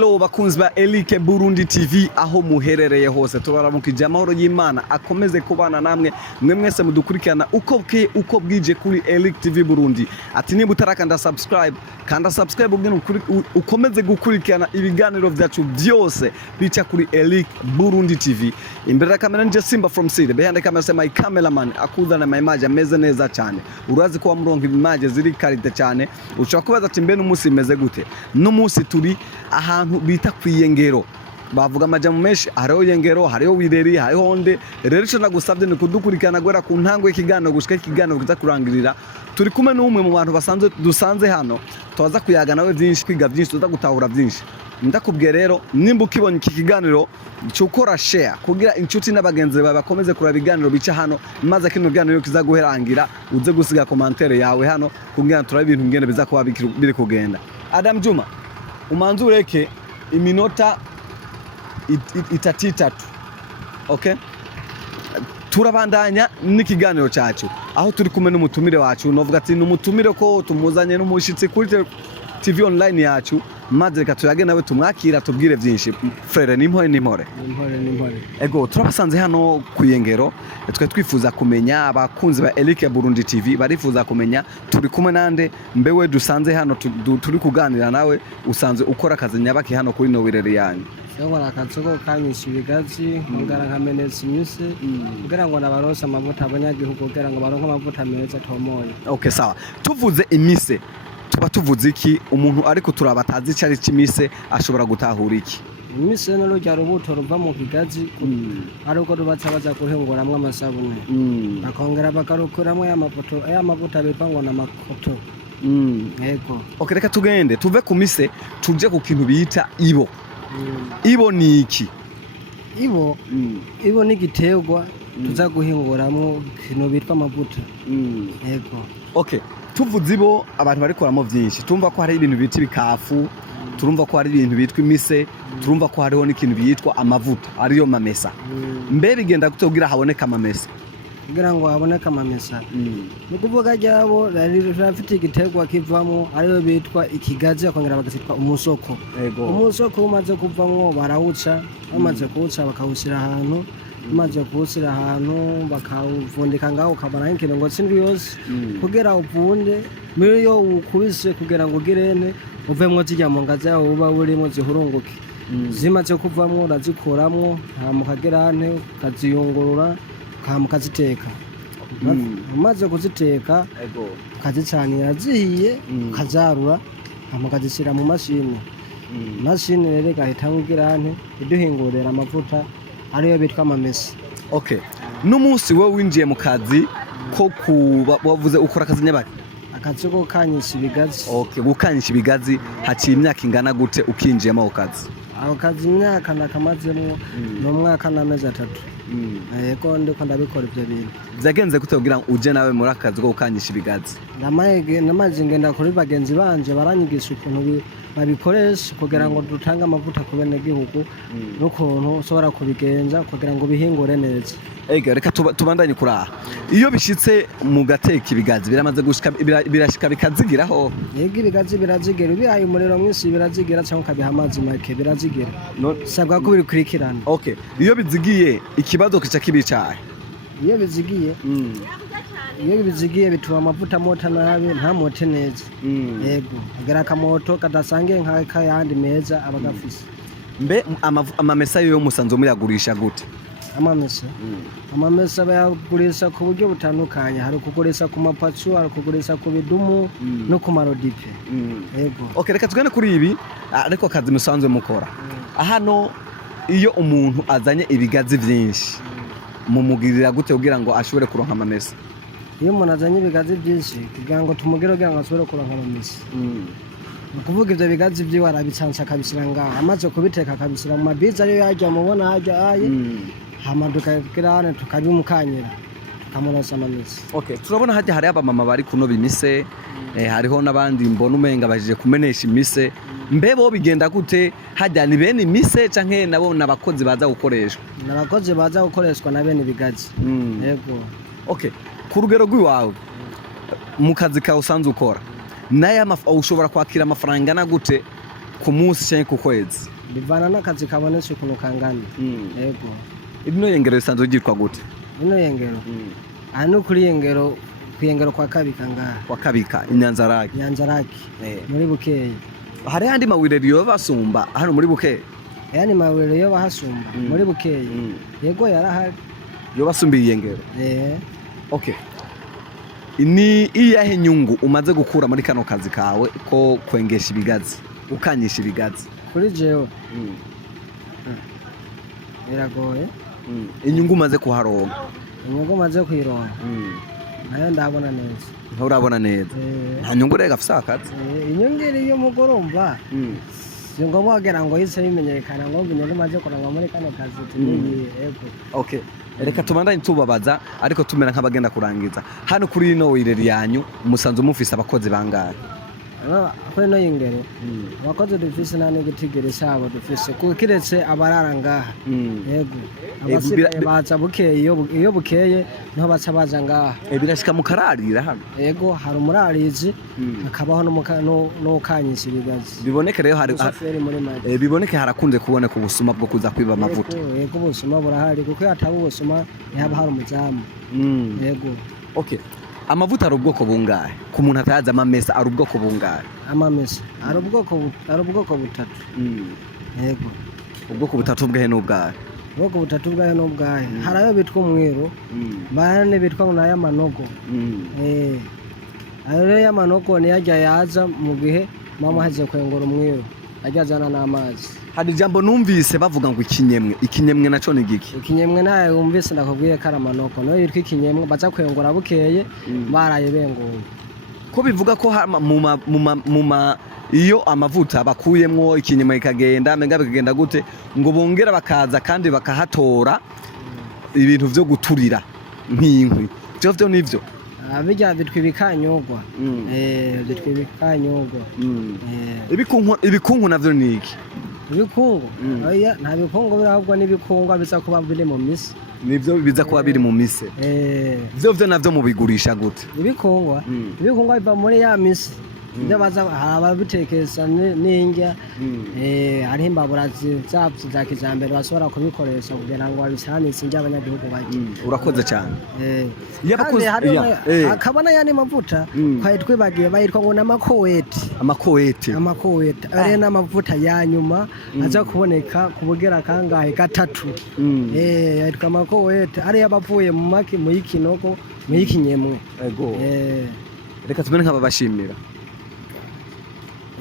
Hello bakunzi ba Elike Burundi TV aho muherereye hose tubaramukije amahoro y'Imana akomeze kubana namwe mwe mwese mudukurikirana uko bwije kuri Elike TV Burundi. Ati niba utarakanda subscribe ubwene ukomeze gukurikirana ibiganiro vyacu byose bica kuri Elike Burundi TV. Imbere ya kamera nje Simba from City, behind the camera my cameraman akuzana my image ameze neza cyane. Urazi ko wamuronka image ziri karite cyane. Ushobora kubaza ati mbe n'umunsi meze gute? N'umunsi turi ahantu bita kwiyengero, bavuga amajambo menshi, hariho yengero, hariho wireri, hariho onde. Rero cyo nagusabye ni kudukurikirana gwera ku ntango y'ikiganiro gushika ikiganiro kiza kurangirira. Turi kumwe n'umwe mu bantu dusanze hano, twaza kuyaga nawe byinshi, kwiga byinshi, tuza gutahura byinshi. Ndakubwiye rero nimba ukibonye iki kiganiro cyukora share kugira inshuti n'abagenzi bawe bakomeze kuraba ibiganiro bica hano, maze kino kiganiro kiza guherangira uze gusiga commentaire yawe hano kugira turabe ibintu ngene biza kuba biri kugenda. Adam Juma, umanzu ureke iminota itatu, okay? Turabandanya n'ikiganiro cyacu aho turi kumwe n'umutumire wacu, novuga ati n'umutumire ko tumuzanye n'umushitsi kuri TV online yacu, maze reka tuyage nawe tumwakira tubwire byinshi. Frere nimpore ego turabasanze hano kuyengero, twe twifuza kumenya abakunzi ba Elike Burundi TV barifuza kumenya turi kumwe nande, mbewe dusanze hano turi kuganira nawe, usanze ukora akazi nyabaki hano kuri no wirere yanyu. Yongora akatsoko kanyisha ibigazi ngara nkamenetse imise kugira ngo nabaronse amavuta abanyagihugu kugira ngo baronke amavuta meza tomoye. Okay, sawa. Tuvuze imise tuvuze iki? Umuntu ariko turabatazi cyari kimise ashobora gutahura iki? Imise no rujya rubuto ruva mu kigazi ariko rubatsa baza kuhengoramwe amasabune bakongera bakarukuramo y'amavuta bitwa ngo namakoto. Yego. Okay, reka tugende tuve ku mise tuje ku kintu bita ibo. Ibo ni iki? Ibo ni giterwa tuza guhingoramwe kintu bitwa amavuta. Yego. Okay, tuvuze ibo abantu bari koramo byinshi, tumva ko hari ibintu bita ibikafu, turumva ko hari ibintu bitwa imise, turumva ko hariho n'ikintu bitwa amavuta ariyo mamesa. Mbe bigenda gutubwira haboneka amamesa? Kugira ngo haboneka amamesa ni kuvuga ryabo rafite igiterwa kivamo ariyo bitwa ikigazi, akongera bagasitwa umusoko. Umusoko umaze kuvamo barawuca, bamaze kuwuca bakawushyira ahantu, maze kuwushyira ahantu bakawuvundika ngaho ukabana nk'inkintu ngo tsindwi yose kugira uvunde muri yo ukubise kugira ngo ugirene uvemwo zijya mu ngazi yawe uba urimo zihurunguke. Zimaze kuvamo urazikuramwo mukagerane ukaziyungurura mukaziteka. Umaze kuziteka ukazicanira zihiye ukazarura mukazishyira mu mashini. Mashini rero igahita ngirane iduhingurira amavuta ariyo bitwa amamesa. Okay, n'umunsi we winjiye mu kazi ko wavuze ukora akazi nyabaki? Akazi ko kanyisha ibigazi. Okay, gukanyisha ibigazi haciye imyaka ingana gute ukinjiyemo ako kazi? Ako kazi imyaka nakamazemo no mwaka n'amezi 3. Yego ndiko ndabikora ibyo bintu. Byagenze gute kugira ngo uje nawe muri akazi ko gukanyisha ibigazi? Namaze ngenda kuri bagenzi banje baranyigisha ukuntu babikoresha kugira ngo dutange amavuta ku bene gihugu n'ukuntu ushobora kubigenza kugira ngo bihingure neza. Ega reka tubandanye kuri aha. Iyo bishitse mu gateka ibigazi biramaze gushika birashika bikazigiraho? Yego ibigazi birazigira, bihaye umuriro mwinshi birazigira cyangwa kabiha amazi make birazigira. Sabwa ko birikurikirana. Okay, iyo bizigiye ikibazo kica kibicaye? Iyo bizigiye bituma amavuta mota nabi nta mote neza. Yego agera akamoto kadasange nk'akayandi meza abagafise. Mbe amamesa yo musanzo muyagurisha gute? Amamesa bayagurisha ku buryo butandukanye, hari kugurisha ku mapatsu, hari kugurisha ku bidumu no ku marodipe. Yego. Okay, reka tugane kuri ibi ariko akazi musanzwe mukora. Hano iyo umuntu azanye ibigazi byinshi mumugirira gute kugira ngo ashobore kuronka amamesa? Iyo umuntu azanye ibigazi byinshi kugira ngo tumugire kugira ngo ashobore kuronka amamesa, ukuvuga ibyo bigazi byiwe arabicansa akabishyira ngaho, amaze kubiteka akabishyira mu mabiza ariyo yajya mubona hajya hamaduka kirane tukabimukanyira tukamurosa amamesa. Okay, turabona hajya hari abamama bari kunoba imise, hariho n'abandi mbona umenga bajije kumenesha imise. Mbe bo bigenda gute? Hajya ni bene imise canke nabo nabakozi baza gukoreshwa? Nabakozi baza gukoreshwa na bene bigazi. Yego. Okay, ku rugero rw'iwawe mu kazi ka usanzwe ukora naye ushobora kwakira amafaranga na gute ku munsi canke ku kwezi? bivana n'akazi kabonetse ukuntu kangana. Yego. Ino yengero isanzwe ryitwa gute? Ino yengero hano kuri yengero kuyengero kwa kabika ngaha. Kwa kabika Inyanzarake. Inyanzarake muri Bukeye. Hari handi mawirero yo basumba hano muri Bukeye? Yani mawirero yo bahasumba muri Bukeye. Yego yarahari. Yo basumbiye iyengero? Okay. Ni iyahe nyungu umaze gukura muri kano kazi kawe ko kwengesha ibigazi ukanyisha ibigazi? Kuri jewe biragoye. Inyungu umaze kuharonka? Inyungu umaze kuyironka nayo ndabona neza. Nturabona neza? Nta nyungu rega afise akazi? Inyungu iri yo mugoromba si ngombwa kugira ngo yise bimenyekana ngo inyungu umaze kuronka muri kano kazi tugiye. Yego. Okay. Reka tubandanye tubabaza ariko tumera nk'abagenda kurangiza. Hano kuri ino wireri yanyu umusanzu mufise abakozi bangahe? Kuri ino yingero abakozi dufise nane gutigere sabo dufise kiretse abarara ngaha. Yego. Abasigaye baza Bukeye iyo Bukeye niho baca baza ngaha. Birashika mukararira hano? Yego, hari umurarizi akabaho no kanyisha ibigazi. Biboneke rero hari biboneke harakunze kuboneka ubusuma bwo kuza kwiba amavuta. Yego, ubusuma burahari kuko yataba ubusuma ntihaba hari umuzamu. Yego. Okay. Amavuta ari ubwoko bungahe? Ku muntu atazi amamesa ari ubwoko bungahe? Amamesa ari ubwoko butatu. Yego. Ubwoko butatu bwahe n'ubwahe? Ubwoko butatu bwahe n'ubwahe. Hari ayo bitwa umwero, bane bitwa n'aya manogo. Ayo y'amanogo ni yajya yaza mu gihe mama haje kwengura umwero. Ajyazana n'amazi. Hari jambo numvise bavuga ngo ikinyemwe naco ni giki? Ikinyemwe nayo umvise ndakubwiye karamanoko no yitwa ikinyemwe baza kwengura Bukeye baraye benguye. Ko bivuga ko mu iyo amavuta bakuyemwo ikinyemwe ikagenda menga bikagenda gute ngo bongera bakaza kandi bakahatora ibintu vyo guturira nk'inkwi. Byo nivyo. Bijya bitwa ibikanyogwa. Bitwa ibikanyogwa. Ibikungu navyo ni iki? Ibikungu oya nta bikungu birahubwo n'ibikungwa biza kuba biri mu mise. Nivyo biza kuba biri mu mise. Vyo navyo mubigurisha gute? Ibikungwa biva muri ya mise. Nde baza ababitekesa n'injya ari imbabura za kijambere basora kubikoresha kugira ngo babisanise injya abanyagihugu baje. Urakoze cyane. Akabana yani mavuta kwaye twibagiye bayitwa ngo namakoweti. Amakoweti ari n'amavuta ya nyuma aza kuboneka kubugera kangahe gatatu. Yitwa amakoweti ari yabavuye mu maki mu yikinoko mu yikinyemwe. Ego. Reka tumene nk'ababashimira.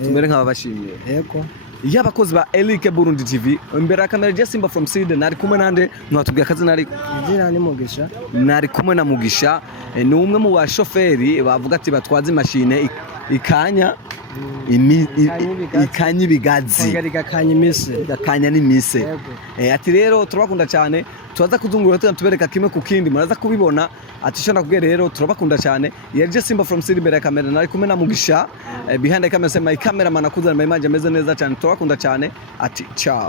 Tumere nk'ababashimiye. Yego. Iyo abakozi ba Elike Burundi TV imbere ya kamera je Simba from Sweden nari kumwe nande ntwatubwiye akazi nari ni Mugisha. Nari kumwe na Mugisha ni umwe mu bashoferi bavuga ati batwaza imashine ikanya ikanya ibigazi igakanya n'imise. Ati rero turabakunda cyane tubaza kuzungura tubereka kimwe ku kindi muraza kubibona ati shona kubwira rero turabakunda cyane. Yaje Simba from Sweden imbere ya kamera nari kumwe na Mugisha behind the camera sema cameraman akuzana image ameze neza cyane turabakunda cyane ati ciao.